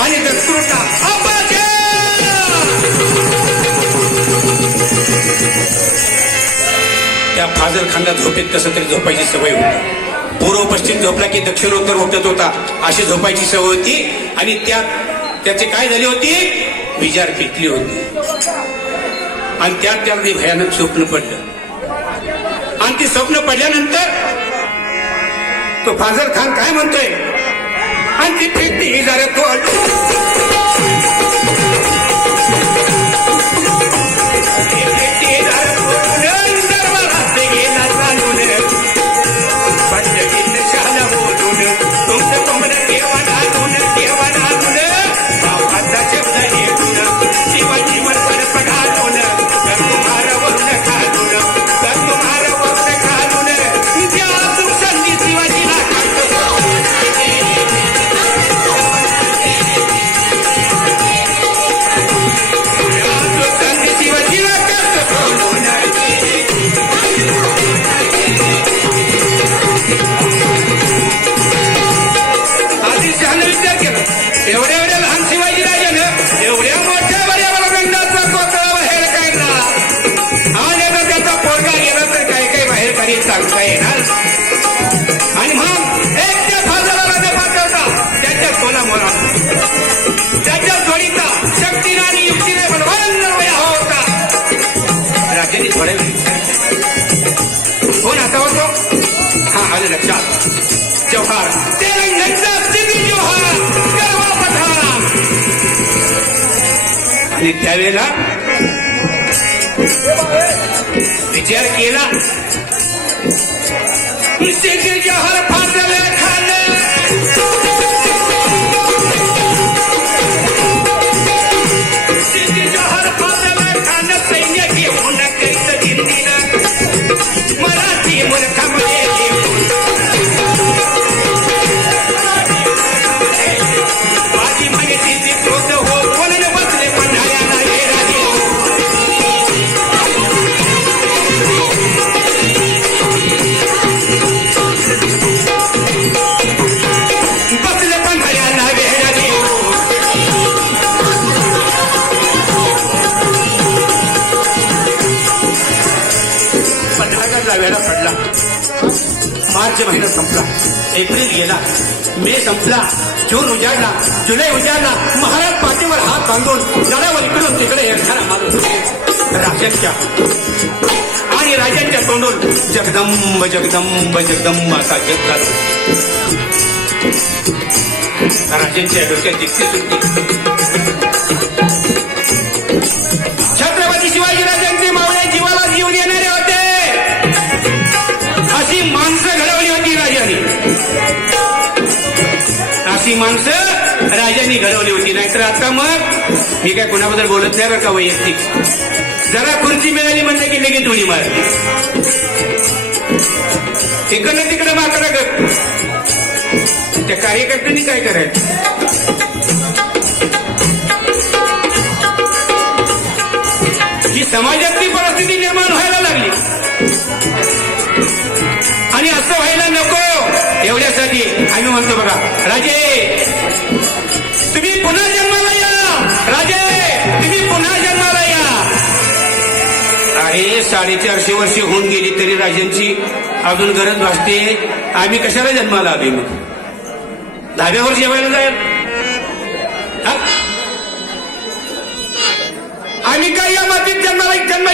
आणि दत्तृता अपाचे त्या फाजल खानला झोपेत कसं तरी झोपायची सवय होती. पूर्व पश्चिम झोपला की दक्षिण उत्तर उठत होता अशी झोपायची सवय होती. आणि त्या त्याचे काय झाली होती? विजार पिकली होती. आणि त्यात त्याला ते भयानक स्वप्न पडलं. आणि ते स्वप्न पडल्यानंतर तो फाजल खान काय म्हणतोय? आणि ती फेकते एवढ्या एवढ्या लहान शिवाजी राजानं एवढ्या मोठ्या बऱ्यावर रंगाचा कोतळा बाहेर काढला. आणि आता त्याचा पोरगा गेला तर काय काय बाहेर काही सांगताय. Develer. İçeri gelen. İçeri gelen. İçeri gelen. पंधरागडला वेळा पडला. मार्च महिना संपला. एप्रिल गेला. मे संपला. जून उजाडला. जुलै उजाडला. महाराज पाठीवर हात बांधून गळ्यावर इकडून तिकडे एकदा मारत राजांच्या आणि राजांच्या तोंडून जगदंब जगदंब जगदंब असा जग राजांच्या डोक्यात दिसते सुटते ही माणसं राजांनी घडवली होती. नाहीतर आता मग मी काय कोणाबद्दल बोलत नाही बरं का वैयक्तिक. जरा खुर्ची मिळाली म्हणजे की लगेच उडी मार इकडनं तिकडं माकडं कर त्या कार्यकर्त्यांनी काय करायचं? ही आम्ही म्हणतो बघा राजे तुम्ही पुन्हा जन्माला या. राजे तुम्ही पुन्हा जन्माला या. अरे साडेचारशे वर्ष होऊन गेली तरी राजांची अजून गरज भासते. आम्ही कशाला जन्माला आलोय मग? दहाव्या धाब्यावर जेवायला जाईल आम्ही काय या मातीत जन्माला जन्म